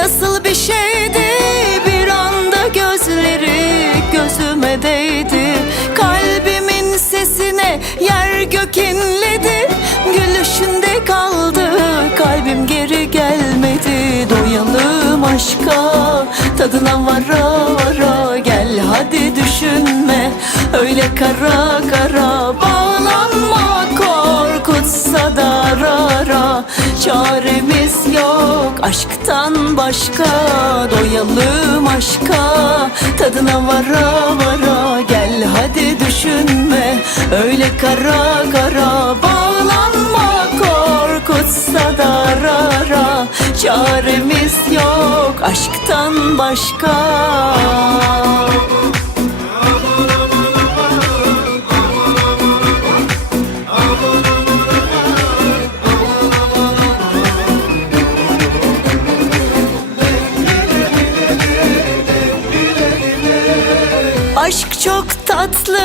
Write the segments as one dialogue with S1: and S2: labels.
S1: Nasıl bir şeydi? Bir anda gözleri gözüme değdi. Kalbimin sesine yer gök inledi Gülüşünde kaldı kalbim geri gelmedi. Doyalım aşka tadına vara vara. Gel hadi düşünme öyle kara kara. Bak Çaremiz yok. Aşktan başka Doyalım aşka. Tadına vara vara Gel hadi düşünme. Öyle kara kara Bağlanma korkutsa da rara Çaremiz yok aşktan başka Aşk çok tatlı,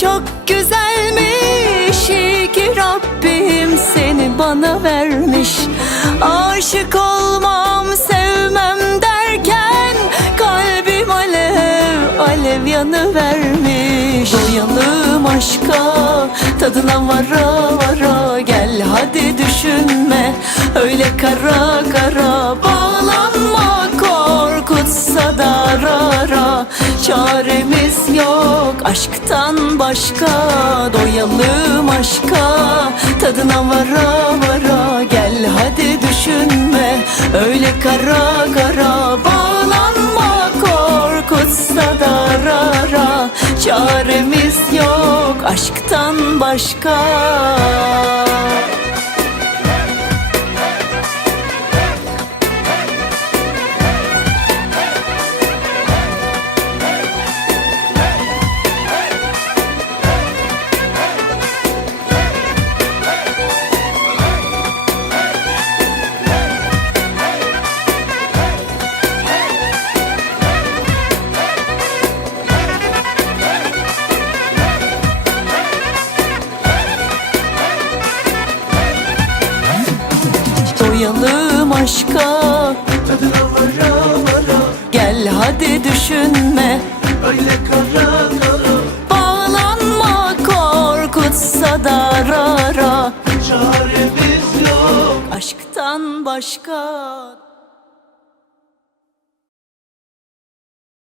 S1: çok güzelmiş. İyi ki Rabbim seni bana vermiş. Aşık olmam, sevmem derken Kalbim alev, alev yanıvermiş Doyalım aşka, tadına vara vara. Gel hadi düşünme, öyle kara kara Bağlanma Çaremiz yok aşktan başka Doyalım aşka. Tadına vara vara Gel hadi düşünme. Öyle kara kara Bağlanma korkutsa da rara Çaremiz yok aşktan başka Doyalım aşka. Tadına vara vara Gel hadi düşünme. Öyle kara kara Bağlanma korkutsa da rara Çaremiz yok Aşktan başka